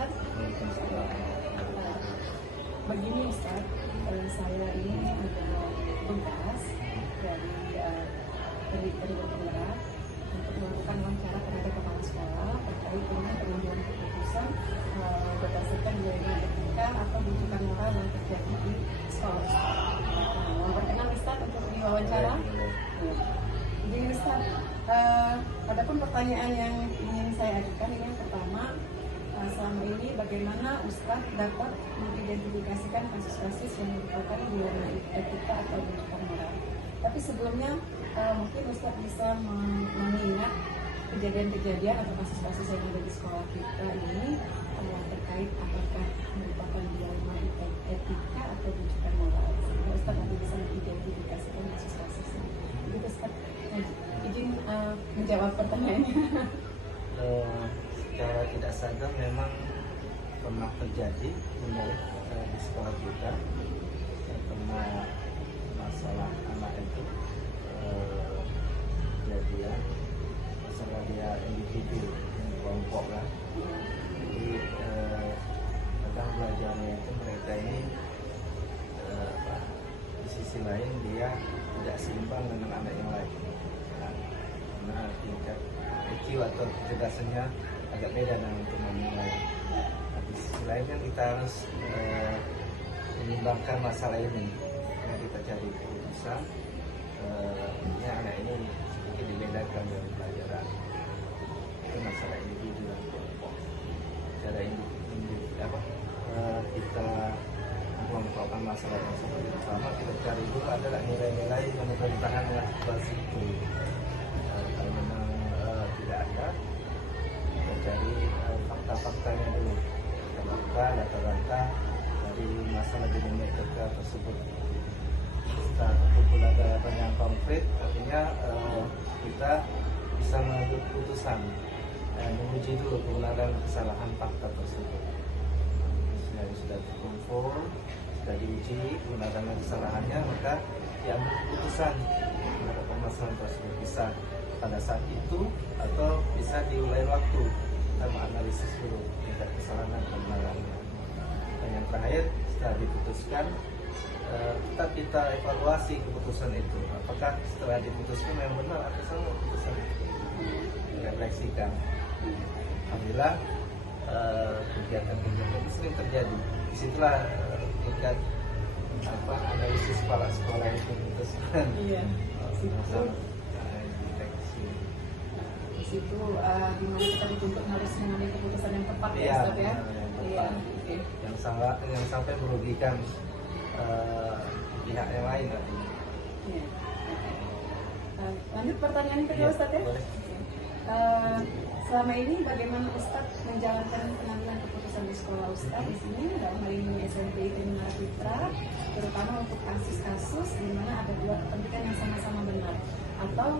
Ustaz. Waalaikumsalam. Begini Ustaz, saya ini adalah tugas dari Perhimpunan Penggerak untuk melakukan wawancara terhadap kepala sekolah terkait dengan pengambilan keputusan berdasarkan nilai etika atau rujukan moral yang terjadi di sekolah. Memperkenalkan Ustaz untuk diwawancara. Jadi Ustaz, adapun pertanyaan yang ingin saya ajukan ini yang pertama, selama ini bagaimana Ustaz dapat mengidentifikasikan kasus-kasus yang merupakan dilema etika atau rujukan moral. Tapi sebelumnya mungkin Ustaz bisa mengingat kejadian-kejadian atau kasus-kasus yang ada di sekolah kita ini terkait apakah merupakan dilema etika atau rujukan moral. Sehingga Ustaz nanti bisa mengidentifikasikan kasus-kasusnya. Jadi Ustaz izin menjawab pertanyaannya. Secara tidak sadar memang pernah terjadi di sekolah kita karena masalah anak itu kejadian masalah dia individu kelompok lah. Jadi kadang belajarnya itu mereka ini di sisi lain dia tidak seimbang dengan anak yang lain karena tingkat IQ atau kecerdasannya agak beda dengan teman yang lain. Di sisi lain kan kita harus menimbangkan masalah ini. Kita cari keputusan anak ini sedikit dibedakan dari pelajaran. Itu masalah individu dan kelompok. Cara kita mengelompokkan masalah tersebut. Pertama kita cari dulu adalah nilai-nilai yang bertentangan dengan situasi itu. Kalau memang tidak ada, kita cari fakta-faktanya dulu. Data-data dari masalah dilema etika tersebut. Setelah kumpul data yang konkret, artinya kita bisa mengambil keputusan menguji dulu kebenaran kesalahan fakta tersebut. Sudah terkumpul, sudah diuji kebenaran kesalahannya, maka diambil keputusan terhadap permasalahan tersebut, bisa pada saat itu atau bisa di lain waktu. Kita menganalisis dulu tingkat kesalahan dan kebenarannya. Dan yang terakhir, setelah diputuskan, tetap kita evaluasi keputusan itu. Apakah setelah diputuskan yang benar atau salah keputusan itu? Refleksikan. Alhamdulillah kegiatan-kegiatan itu sering terjadi. Disitulah tingkat analisis kepala sekolah itu memutuskan. Iya. Di situ dimana kita dituntut harus mengambil keputusan yang tepat ya Ustaz ya. Iya. Yang sampai merugikan pihak yang lain artinya. Iya. Lanjut pertanyaan kedua Ustaz ya. Selama ini bagaimana Ustaz menjalankan pengambilan keputusan di sekolah Ustaz di sini dalam hal ini SMP Kriminal Fitra, terutama untuk kasus-kasus di mana ada dua kepentingan yang sama-sama benar atau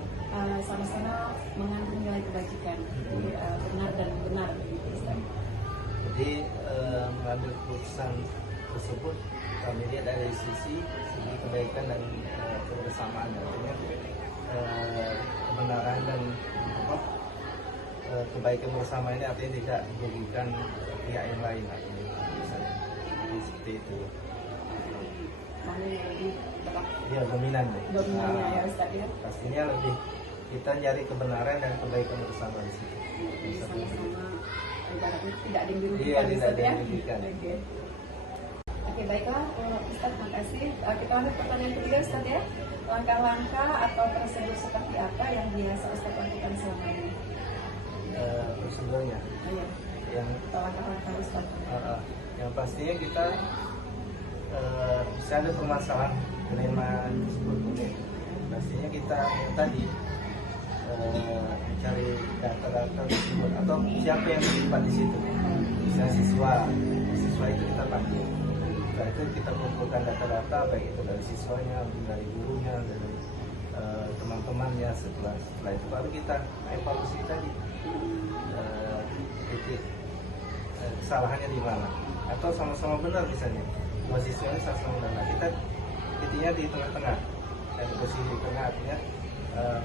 sama-sama mengandung nilai kebajikan, benar dan benar begitu Ustaz. Jadi mengambil keputusan tersebut kami lihat dari segi kebaikan dan kebersamaan, artinya kebenaran dan kebaikan bersama ini artinya tidak merugikan pihak yang lain artinya misalnya seperti itu. Mana yang lebih Ya dominan deh. dominannya ya Ustaz ya. Pastinya lebih kita nyari kebenaran dan kebaikan bersama di situ. Jadi sama-sama ibaratnya tidak ada yang dirugikan Iya, tidak Ustaz ada ya. yang dirugikan. Oke, baiklah Ustaz, makasih. Kita lanjut pertanyaan ketiga Ustaz ya. Langkah-langkah atau prosedur seperti apa yang biasa Ustaz lakukan selama ini? Prosedurnya Iya. yang Langkah-langkah Ustaz. yang pastinya kita bisa ada permasalahan dilema tersebut mungkin. Pastinya kita yang tadi mencari data-data tersebut atau siapa yang terlibat di situ. Misalnya siswa itu kita panggil. Setelah itu kita kumpulkan data-data baik itu dari siswanya, dari gurunya, dari teman-temannya. Setelah itu baru kita evaluasi tadi titik kesalahannya di mana, atau sama-sama benar misalnya dua siswa ini sama-sama benar. Kita titiknya di tengah-tengah, dan posisi di tengah artinya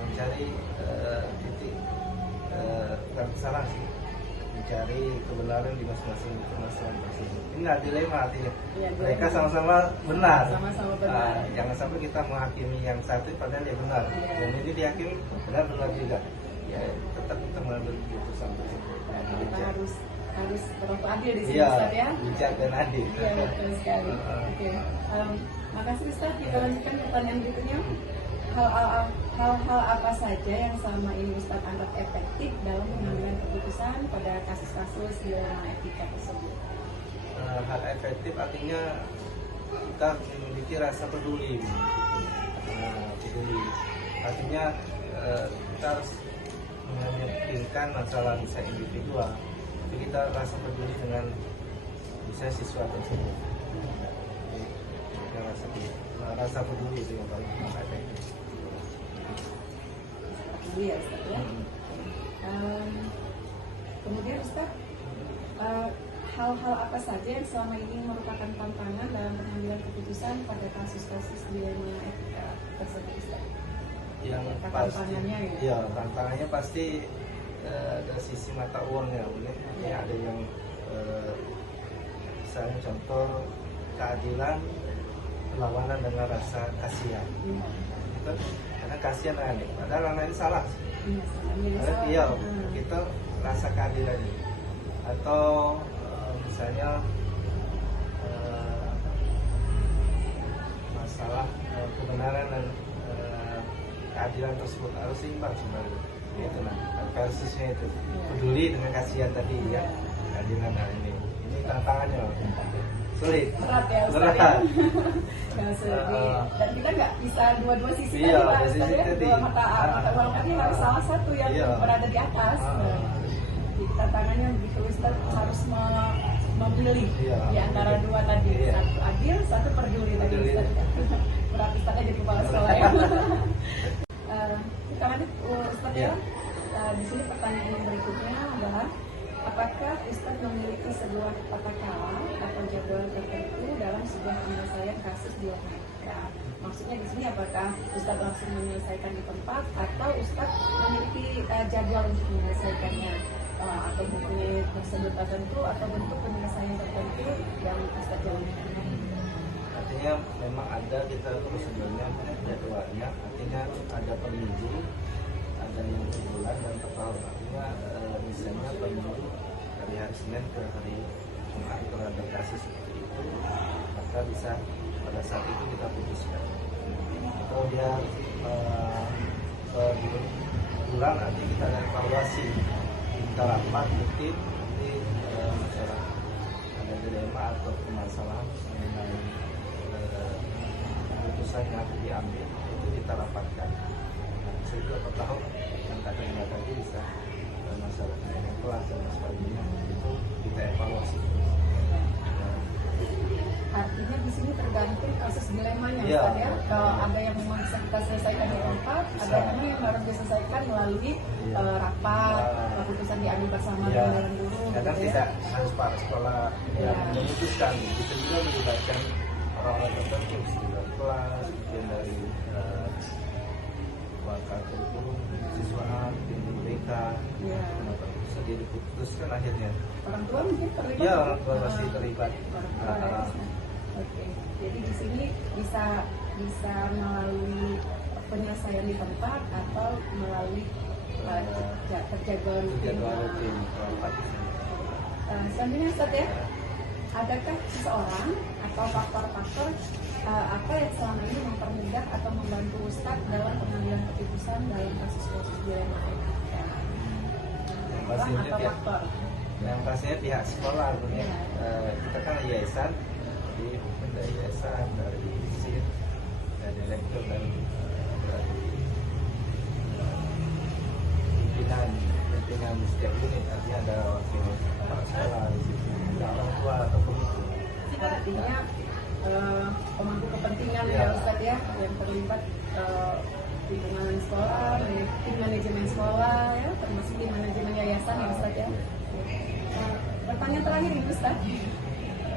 mencari titik kesalahan sih. mencari kebenaran di masing-masing permasalahan tersebut. Inilah dilema artinya. Ya, Mereka sama-sama benar. Sama-sama benar. Jangan sampai kita menghakimi yang satu padahal dia benar. Ya. Yang ini dihakimi benar-benar juga. Ya, tetap kita mengambil keputusan tersebut. Kita harus berlaku adil di sini, Iya, Ustaz ya. bijak dan adil. Iya, betul sekali. Oke. Makasih Ustaz. Kita lanjutkan ke pertanyaan berikutnya. Hal-hal apa saja yang selama ini Ustaz anggap efektif dalam pengambilan keputusan pada kasus-kasus dilema etika tersebut? Hal efektif artinya kita memiliki rasa peduli. Peduli. Artinya kita harus mementingkan masalah bisa individual, tapi kita rasa peduli dengan bisa siswa tersebut. Kita rasa peduli itu yang paling efektif. Peduli ya Ustaz ya. Kemudian Ustaz, hal-hal apa saja yang selama ini merupakan tantangan dalam pengambilan keputusan pada kasus-kasus dilema etika tersebut Ustaz? Yang Tantangannya pasti, ya tantangannya pasti ada sisi mata uangnya, ya. Ada yang misalnya contoh keadilan perlawanan dengan rasa kasihan. Itu karena kasihan aneh, padahal anak ini salah. Iya, kita rasa keadilan ini. Atau misalnya masalah kebenaran dan keadilan tersebut harus seimbang sebenarnya. Itu nah, versusnya itu peduli dengan kasihan tadi ya, keadilan hari ini. Ini tantangannya sulit, berat ya Ustaz. Berat. Ya, dan kita nggak bisa dua-dua sisi Iya, tadi Pak sisi Ustaz ya. tadi. Dua mata uang tadi harus salah satu yang Iya. berada di atas. Jadi tantangannya begitu Ustaz harus memilih Iya. di antara dua tadi, Iya. satu adil, satu peduli tadi Peduli. Ustaz. Berat Ustaznya jadi kepala sekolah ya. Kita lanjut Ustaz ya. Iya. Di sini pertanyaan yang berikutnya adalah, apakah Ustaz memiliki sebuah tata cara atau jadwal tertentu dalam sebuah penyelesaian kasus dilema etika? Maksudnya di sini apakah Ustaz langsung menyelesaikan di tempat atau Ustaz memiliki jadwal untuk menyelesaikannya, atau mempunyai prosedur tertentu atau bentuk penyelesaian tertentu yang Ustaz jalankan? Artinya memang ada kita prosedurnya, jadwalnya. Artinya ada per minggu, ada yang per bulan dan per tahun. Artinya misalnya per minggu dari hari Senin ke hari Jumat kalau ada kasus seperti itu, maka bisa pada saat itu kita putuskan. Atau dia bulan nanti kita ada evaluasi, kita rapat rutin nanti masalah ada dilema atau permasalahan mengenai keputusan yang harus diambil itu kita rapatkan. Bisa juga per tahun yang katakan tadi bisa masalah kelas dan sebagainya itu kita evaluasi. Artinya di sini tergantung kasus dilemanya, Iya. Ustaz ya. Kalau ada yang memang bisa kita selesaikan di tempat, Bisa. ada yang harus diselesaikan melalui Iya. Rapat, keputusan diambil bersama Ya, dengan guru. kadang gitu ya. tidak harus para sekolah yang Ya. memutuskan, bisa juga melibatkan orang-orang tertentu, dari kelas, mungkin dari wakil kurikulum, siswaan, tim BK, Ya. bisa diputuskan akhirnya. Orang tua mungkin terlibat. Ya, orang tua pasti terlibat. Orang tua, ya. Oke, jadi di sini bisa melalui penyelesaian di tempat atau melalui terjadwal Jadwal rutin, rapat. selanjutnya Ustaz ya, adakah seseorang atau faktor-faktor apa yang selama ini mempermudah atau membantu Ustaz dalam pengambilan keputusan dalam kasus-kasus dilema etika? Orang atau faktor? Yang pastinya pihak sekolah, kita kan yayasan, jadi dari yayasan, dari SID, dari rektor dan dari pimpinan setiap unit. Artinya ada wakil kepala sekolah di situ, ada orang tua atau pemimpin. Artinya pemangku kepentingan Ya. ya Ustaz ya, yang terlibat di pengelolaan sekolah, tim manajemen sekolah ya, termasuk tim manajemen yayasan ya Ustaz ya. Pertanyaan terakhir Ibu Ustaz,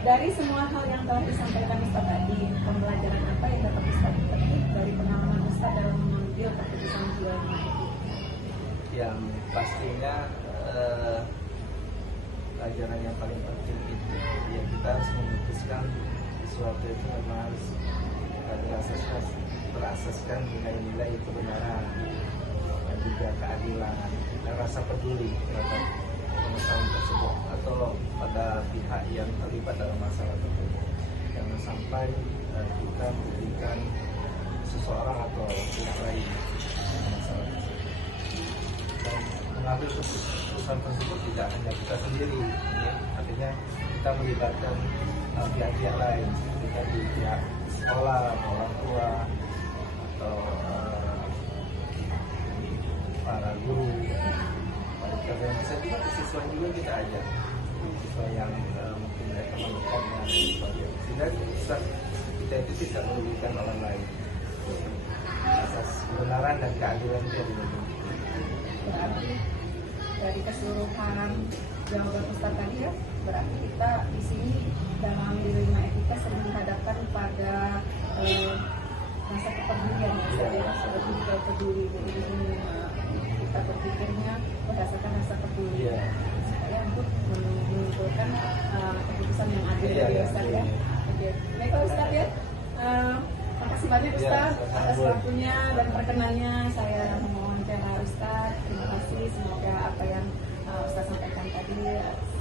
dari semua hal yang telah disampaikan Ustaz tadi, pembelajaran apa yang dapat Ustaz petik dari pengalaman Ustaz dalam mengambil keputusan dilema etika? Yang pastinya pelajaran yang paling penting itu ya kita harus memutuskan sesuatu itu memang harus berasaskan nilai-nilai kebenaran dan juga keadilan dan rasa peduli terhadap permasalahan tersebut atau pada pihak yang terlibat dalam masalah tersebut. Jangan sampai kita merugikan seseorang atau pihak lain dalam masalah tersebut. Dan mengambil keputusan tersebut tidak hanya kita sendiri, ya. Artinya kita melibatkan pihak-pihak lain, kita di pihak sekolah, orang tua, atau para guru, para pekerja bisa juga siswa juga kita ajak, siswa yang mungkin mereka menemukan sehingga kita itu tidak merugikan orang lain. Asas kebenaran dan keadilan itu dimiliki. Berarti dari keseluruhan jawaban Ustaz tadi ya, berarti kita di sini dalam dilema etika sering dihadapkan pada rasa kepedulian ya, lebih ke peduli. Jadi di sini kita berpikirnya berdasarkan rasa peduli supaya untuk menentukan keputusan yang adil ya Ustaz ya. Oke, baiklah Ustaz ya. Makasih banyak Ustaz atas waktunya dan perkenannya saya mewawancara Ustaz. Terima kasih, semoga apa yang Ustaz sampaikan tadi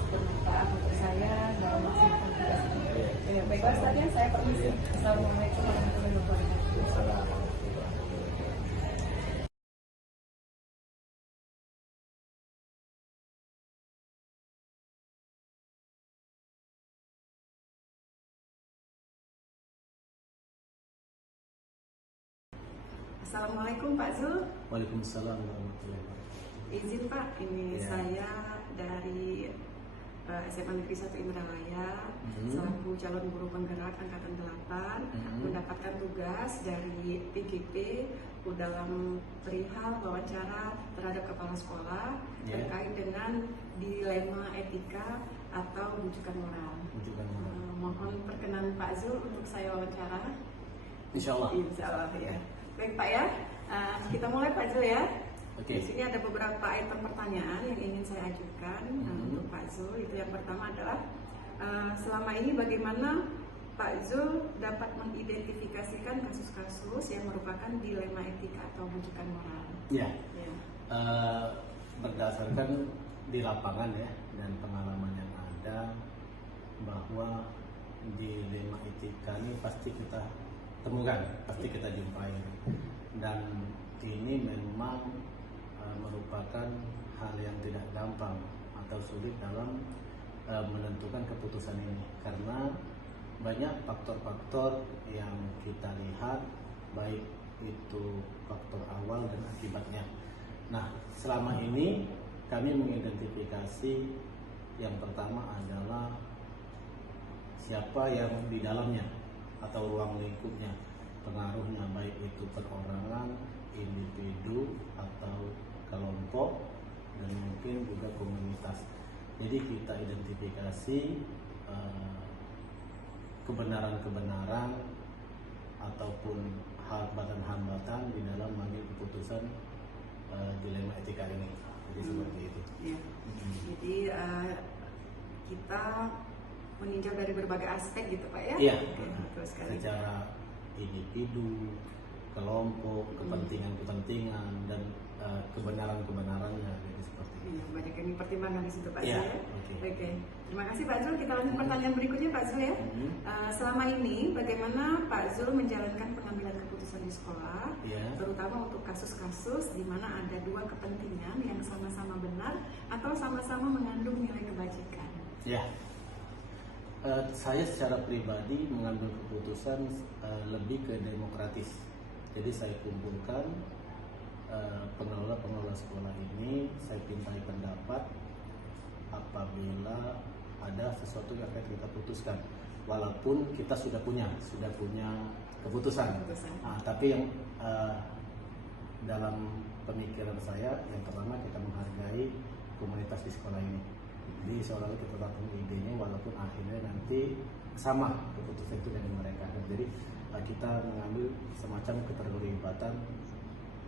bermanfaat untuk saya dalam melaksanakan tugas ini. Baiklah Ustaz ya, saya permisi. Assalamualaikum warahmatullahi wabarakatuh. Assalamualaikum Pak Zul. Waalaikumsalam warahmatullahi wabarakatuh. Izin Pak, ini Ya. saya dari SMA Negeri 1 Indralaya selaku calon guru penggerak angkatan 8 mendapatkan tugas dari PGP dalam perihal wawancara terhadap kepala sekolah terkait dengan dilema etika atau rujukan moral. Mohon perkenan Pak Zul untuk saya wawancara. Insyaallah. Insyaallah ya. Baik Pak ya, kita mulai Pak Zul ya. Oke. Di sini ada beberapa item pertanyaan yang ingin saya ajukan untuk Pak Zul. Itu yang pertama adalah selama ini bagaimana Pak Zul dapat mengidentifikasikan kasus-kasus yang merupakan dilema etika atau rujukan moral? Ya. Berdasarkan di lapangan ya dan pengalaman yang ada bahwa dilema etika ini pasti kita temukan, pasti kita jumpai, dan ini memang merupakan hal yang tidak gampang atau sulit dalam menentukan keputusan ini karena banyak faktor-faktor yang kita lihat, baik itu faktor awal dan akibatnya. Nah, selama ini kami mengidentifikasi yang pertama adalah siapa yang di dalamnya atau ruang lingkupnya, pengaruhnya baik itu perorangan, individu atau kelompok, dan mungkin juga komunitas. Jadi kita identifikasi kebenaran-kebenaran ataupun hambatan-hambatan di dalam mengambil keputusan dilema etika ini. Jadi seperti itu. Ya. Jadi kita meninjau dari berbagai aspek gitu Pak ya? Iya. Terus Secara individu, kelompok, kepentingan-kepentingan dan kebenaran-kebenarannya. Jadi seperti itu. Iya, banyak yang dipertimbangkan di situ Pak Iya, Zul ya. oke. Oke. Terima kasih Pak Zul. Kita lanjut pertanyaan berikutnya Pak Zul ya. Selama ini bagaimana Pak Zul menjalankan pengambilan keputusan di sekolah, terutama untuk kasus-kasus di mana ada dua kepentingan yang sama-sama benar atau sama-sama mengandung nilai kebajikan? Ya. Saya secara pribadi mengambil keputusan lebih ke demokratis. Jadi saya kumpulkan pengelola sekolah ini, saya pintai pendapat apabila ada sesuatu yang akan kita putuskan. Walaupun kita sudah punya keputusan. Nah, tapi yang dalam pemikiran saya, yang pertama kita menghargai komunitas di sekolah ini. Jadi seolah-olah kita tahu idenya, walaupun akhirnya nanti sama keputusan itu dari mereka. Jadi kita mengambil semacam keterlibatan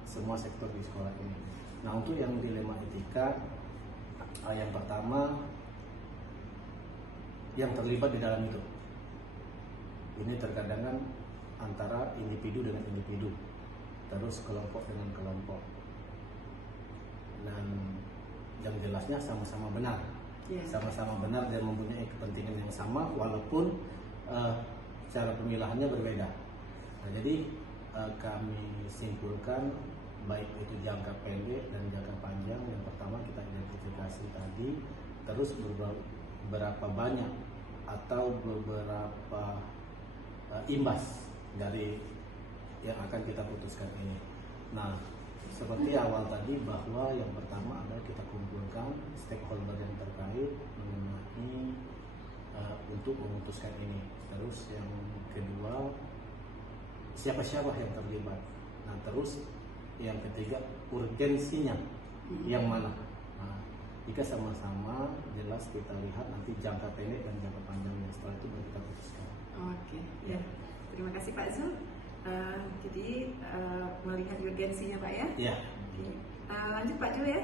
semua sektor di sekolah ini. Nah, untuk yang dilema etika, yang pertama yang terlibat di dalam itu. Ini terkadang kan antara individu dengan individu, terus kelompok dengan kelompok, dan yang jelasnya sama-sama benar, sama-sama benar dan mempunyai kepentingan yang sama walaupun cara pemilahannya berbeda. Nah, jadi kami simpulkan baik itu jangka pendek dan jangka panjang. Yang pertama kita identifikasi tadi, terus berapa banyak atau beberapa imbas dari yang akan kita putuskan ini. Nah, seperti awal tadi bahwa yang pertama adalah kita kumpulkan stakeholder yang terkait mengenai untuk memutuskan ini. Terus yang kedua, siapa-siapa yang terlibat. Nah, terus yang ketiga, urgensinya yang mana. Nah, jika sama-sama jelas kita lihat nanti jangka pendek dan jangka panjangnya, setelah itu baru kita putuskan. Oke, ya. Terima kasih Pak Zul. Jadi melihat urgensinya Pak ya. Ya. Oke. Lanjut Pak Zul ya.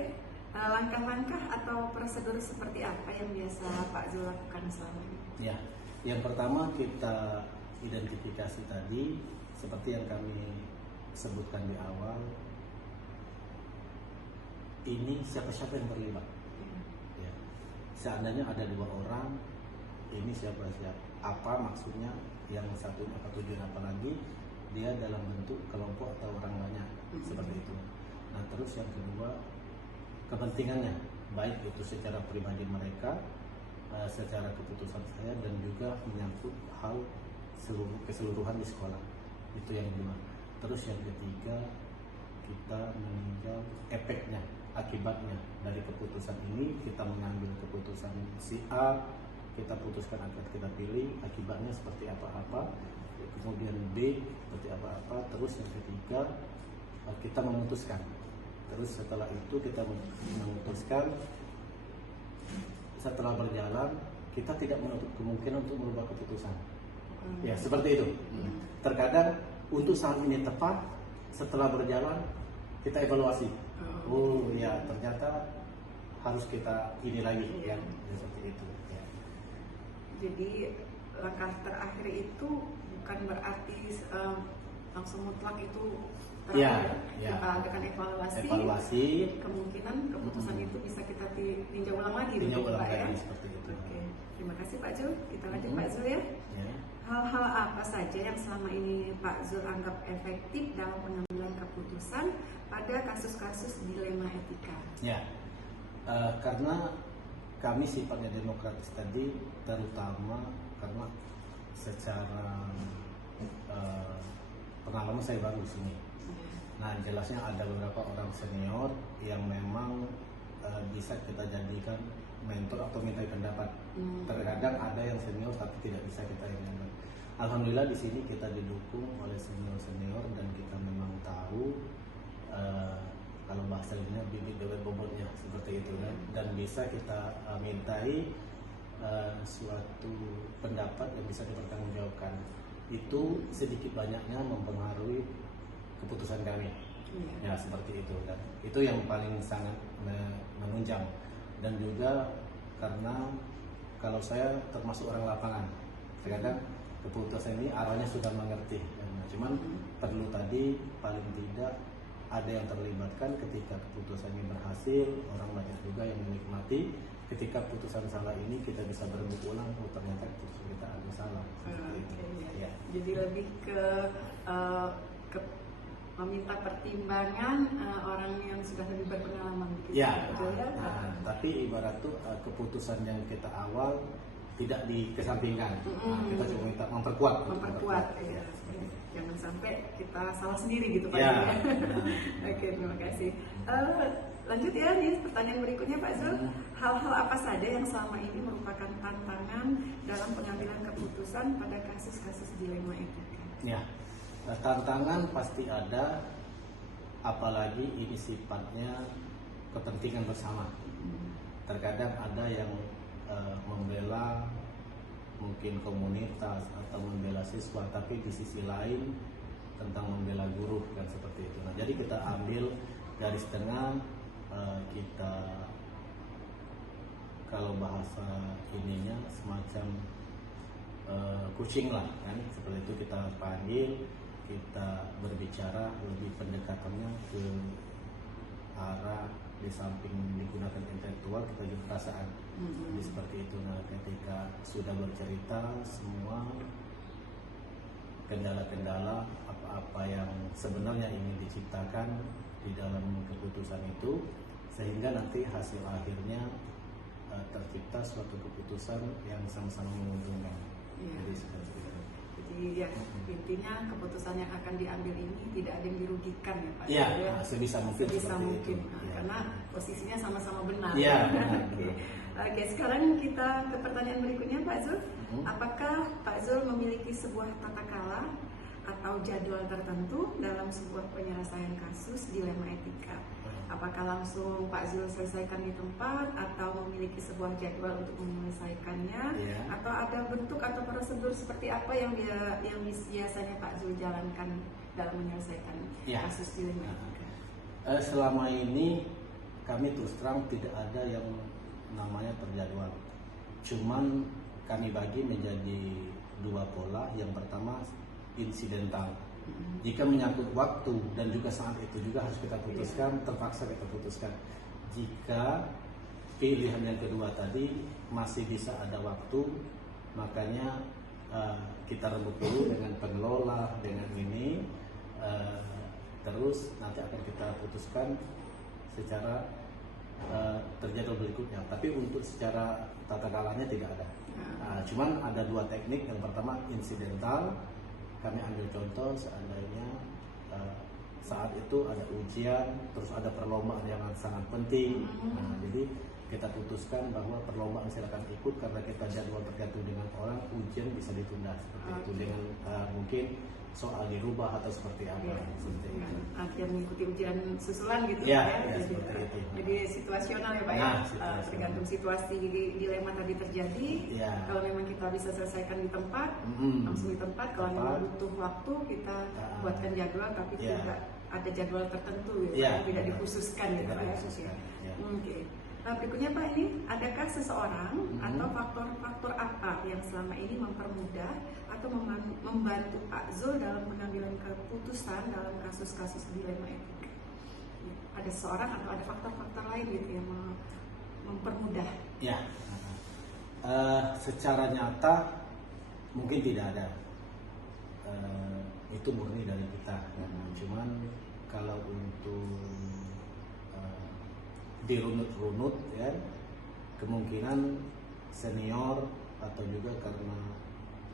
Langkah-langkah atau prosedur seperti apa yang biasa Pak Zul lakukan selama ini? Ya, yang pertama kita identifikasi tadi seperti yang kami sebutkan di awal. Ini siapa-siapa yang terlibat. Ya. Seandainya ada 2 orang, ini siapa-siapa. Apa maksudnya? Yang satunya apa tujuan, apalagi dia dalam bentuk kelompok atau orang banyak seperti itu. Nah, terus yang kedua, kepentingannya baik itu secara pribadi mereka, secara keputusan saya, dan juga menyangkut hal keseluruhan di sekolah. Itu yang kedua. Terus yang ketiga, kita meninjau efeknya, akibatnya dari keputusan ini. Kita mengambil keputusan si A, kita putuskan akan kita pilih, akibatnya seperti apa-apa, kemudian B seperti apa-apa, terus yang ketiga kita memutuskan. Terus setelah itu kita memutuskan, setelah berjalan kita tidak menutup kemungkinan untuk merubah keputusan. Ya, seperti itu. Terkadang untuk saat ini tepat, setelah berjalan kita evaluasi. Oh ya, ternyata harus kita ini lagi, ya, seperti itu. Ya. Jadi langkah terakhir itu bukan berarti langsung mutlak itu terakhir. Dengan evaluasi, kemungkinan keputusan itu bisa kita tinjau ulang lagi. Pak ya. Seperti itu. Oke. Terima kasih Pak Zul. Kita lanjut Pak Zul ya. Hal-hal apa saja yang selama ini Pak Zul anggap efektif dalam pengambilan keputusan pada kasus-kasus dilema etika? Ya, karena kami sifatnya demokratis tadi, terutama karena secara pengalaman saya baru di sini. Nah, jelasnya ada beberapa orang senior yang memang bisa kita jadikan mentor atau minta pendapat. Terkadang ada yang senior tapi tidak bisa kita ingatkan. Alhamdulillah di sini kita didukung oleh senior dan kita memang tahu kalau bahasa lainnya bibit bebek bobotnya seperti itu kan, dan bisa kita mintai suatu pendapat yang bisa dipertanggungjawabkan. Itu sedikit banyaknya mempengaruhi keputusan kami. Ya, seperti itu, dan itu yang paling sangat menunjang. Dan juga karena kalau saya termasuk orang lapangan, terkadang keputusan ini arahnya sudah mengerti, cuman perlu tadi paling tidak ada yang terlibatkan. Ketika keputusan ini berhasil, orang banyak juga yang menikmati. Ketika putusan salah ini kita bisa berebut ulang, oh ternyata keputusan kita ada salah. Ya. Jadi lebih ke meminta pertimbangan orang yang sudah lebih berpengalaman. Ya. Tapi ibarat tuh keputusan yang kita awal tidak dikesampingkan. Kita coba minta memperkuat. Ya. Jangan sampai kita salah sendiri gitu Pak. Ya. Oke, terima kasih. Lanjut ya, nih pertanyaan berikutnya Pak Zul. Hal-hal apa saja yang selama ini merupakan tantangan dalam pengambilan keputusan pada kasus-kasus dilema etika? Ya, tantangan pasti ada, apalagi ini sifatnya kepentingan bersama. Terkadang ada yang membela mungkin komunitas atau membela siswa, tapi di sisi lain tentang membela guru kan, seperti itu. Nah, jadi kita ambil garis tengah, kita kalau bahasa ininya semacam coaching lah kan, seperti itu kita panggil, kita berbicara lebih pendekatannya ke arah di samping digunakan intelektual kita juga perasaan. Jadi seperti itu. Nah, ketika sudah bercerita semua kendala-kendala apa-apa yang sebenarnya ingin diciptakan di dalam keputusan itu, sehingga nanti hasil akhirnya tercipta suatu keputusan yang sama-sama menguntungkan. Jadi seperti itu. Jadi ya intinya keputusan yang akan diambil ini tidak ada yang dirugikan ya Pak. Iya, sebisa mungkin. Sebisa mungkin. Itu. Ya. Karena posisinya sama-sama benar. Iya. Oke, sekarang kita ke pertanyaan berikutnya Pak Zul. Apakah Pak Zul memiliki sebuah tata kala atau jadwal tertentu dalam sebuah penyelesaian kasus dilema etika? Apakah langsung Pak Zul selesaikan di tempat atau memiliki sebuah jadwal untuk menyelesaikannya, atau ada bentuk atau prosedur seperti apa yang biasanya Pak Zul jalankan dalam menyelesaikan kasus dilema etika? Selama ini kami terus terang tidak ada yang namanya terjadwal. Cuman kami bagi menjadi dua pola. Yang pertama insidental. Jika menyangkut waktu dan juga saat itu juga harus kita putuskan, terpaksa kita putuskan. Jika pilihan yang kedua tadi masih bisa ada waktu, makanya kita rembuk dulu dengan pengelola, dengan ini, terus nanti akan kita putuskan secara terjadwal berikutnya. Tapi untuk secara tata kalanya tidak ada. Cuman ada dua teknik. Yang pertama insidental. Kami ambil contoh seandainya saat itu ada ujian, terus ada perlombaan yang sangat penting. Nah, jadi kita putuskan bahwa perlombaan silakan ikut karena kita jadwal tergantung dengan orang, ujian bisa ditunda seperti itu dengan mungkin soal dirubah atau seperti apa, seperti itu. Artinya mengikuti ujian susulan gitu ya. Jadi, seperti itu. Jadi situasional ya Pak tergantung situasi dilema tadi terjadi. Kalau memang kita bisa selesaikan di tempat, langsung di tempat. Kalau memang butuh waktu kita buatkan jadwal, tapi tidak ada jadwal tertentu tidak dikhususkan gitu Pak ya. Oke. Berikutnya Pak, ini adakah seseorang atau faktor-faktor apa yang selama ini mempermudah atau membantu Pak Zul dalam pengambilan keputusan dalam kasus-kasus dilema etika? Ada seseorang atau ada faktor-faktor lain gitu yang mempermudah? Ya, secara nyata mungkin tidak ada. Itu murni dari kita. Cuman kalau untuk dirunut-runut ya, kemungkinan senior atau juga karena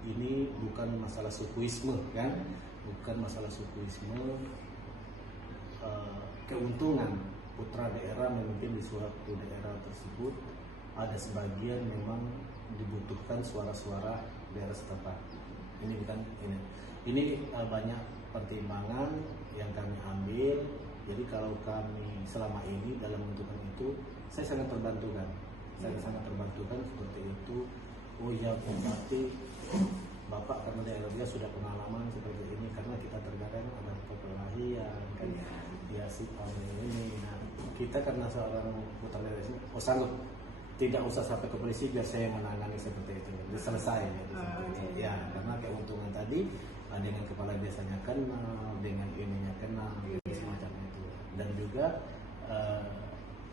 ini bukan masalah sukuisme kan, bukan masalah sukuisme, keuntungan putra daerah memimpin di suatu daerah tersebut, ada sebagian memang dibutuhkan suara-suara daerah setempat. Ini bukan ini banyak pertimbangan yang kami ambil. Jadi kalau kami selama ini dalam menentukan itu, saya sangat terbantukan. Saya sangat terbantukan seperti itu. Oh ya, berarti Bapak karena daerah dia sudah pengalaman seperti ini, karena kita terkadang ada perkelahian kan, ya si ini. Nah, kita karena seorang putra daerah ini, sanggup tidak usah sampai ke polisi biar saya menangani seperti itu. Jadi selesai gitu. Ya, karena keuntungan tadi dengan kepala desanya kenal, dengan ininya kenal, semacam itu. Dan juga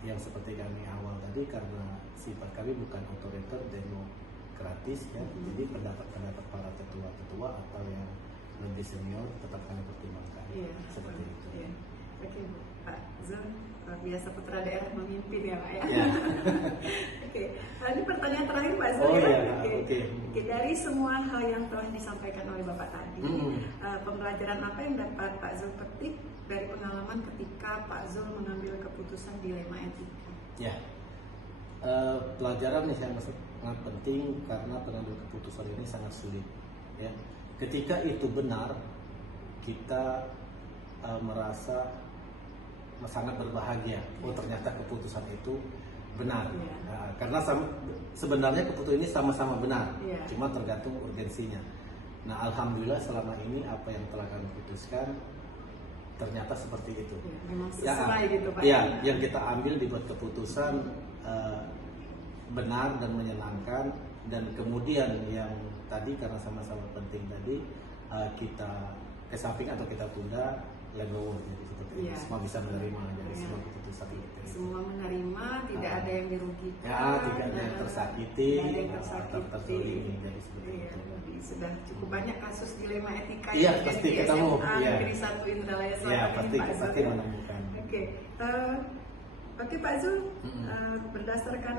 yang seperti kami awal tadi, karena sifat kami bukan otoriter, demokratis ya, jadi pendapat-pendapat para tetua-tetua atau yang lebih senior tetap kami pertimbangkan. Seperti itu. Oke, Pak Zul, biasa putra daerah memimpin ya Pak ya. Oke, ini pertanyaan terakhir Pak Zul Oke, dari semua hal yang telah disampaikan oleh Bapak tadi, pembelajaran apa yang dapat Pak Zul petik dari pengalaman ketika Pak Zul mengambil keputusan dilema etika? Ya, pelajaran yang sangat penting karena pengambil keputusan ini sangat sulit. Ya, ketika itu benar, kita merasa sangat berbahagia. Oh, ternyata keputusan itu benar. Nah, karena sebenarnya keputusan ini sama-sama benar, cuma tergantung urgensinya. Nah, alhamdulillah selama ini apa yang telah kami putuskan ternyata seperti itu. Memang sesuai gitu Pak. Ya, yang kita ambil dibuat keputusan benar dan menyenangkan, dan kemudian yang tadi karena sama-sama penting tadi kita kesamping atau kita tunda legowo, jadi seperti itu. Semua bisa menerima, jadi semua keputusan itu. Semua menerima, tidak ada yang dirugikan. Ya, tidak ada yang tersakiti, tidak ada yang tersakiti. terzolimi, jadi seperti itu. Sudah cukup banyak kasus dilema etika Iya, yang pasti di ketemu. SMA Iya. Negeri 1 Indralaya Selatan. Ya, ini, Pak pasti Zul. menemukan. Oke. Oke Pak Zul, berdasarkan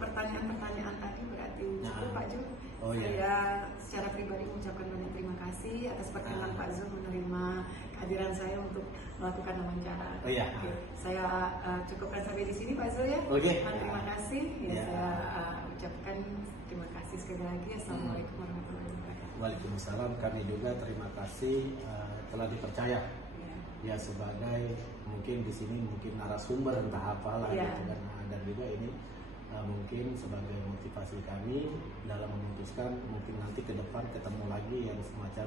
pertanyaan-pertanyaan tadi berarti cukup Pak Zul. Oh, iya. Saya secara pribadi mengucapkan banyak terima kasih atas perkenan Pak Zul menerima kehadiran saya untuk melakukan wawancara. Oh iya. Oke. Saya cukupkan sampai di sini Pak Zul ya. Oke. Terima kasih. Ya, Ya. saya ucapkan terima kasih sekali lagi. Assalamualaikum warahmatullahi wabarakatuh. Waalaikumsalam. Kami juga terima kasih telah dipercaya ya sebagai mungkin di sini mungkin narasumber entah apalah gitu kan. Dan juga ini mungkin sebagai motivasi kami dalam memutuskan mungkin nanti ke depan ketemu lagi yang semacam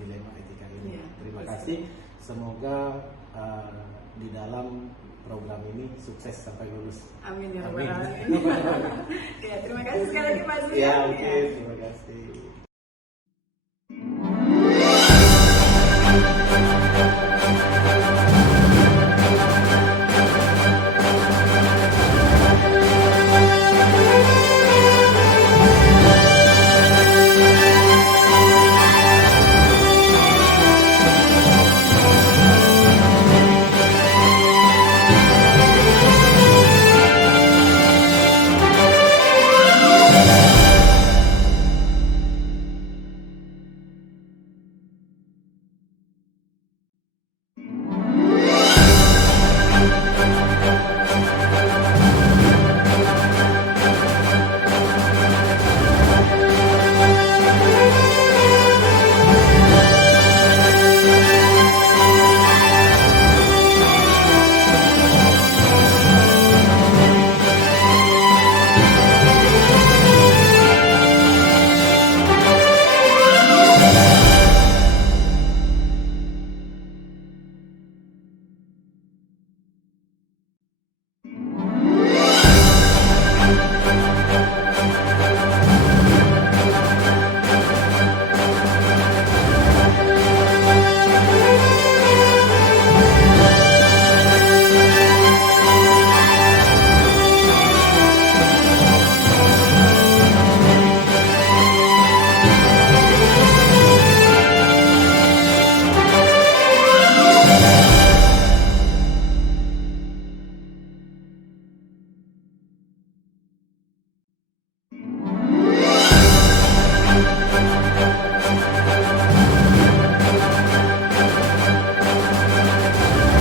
dilema etika ini. Terima kasih. Semoga di dalam program ini sukses sampai lulus. Amin ya Amin. rabbal alamin. Ya, terima kasih sekali lagi Pak Zul. Ya, oke, terima kasih.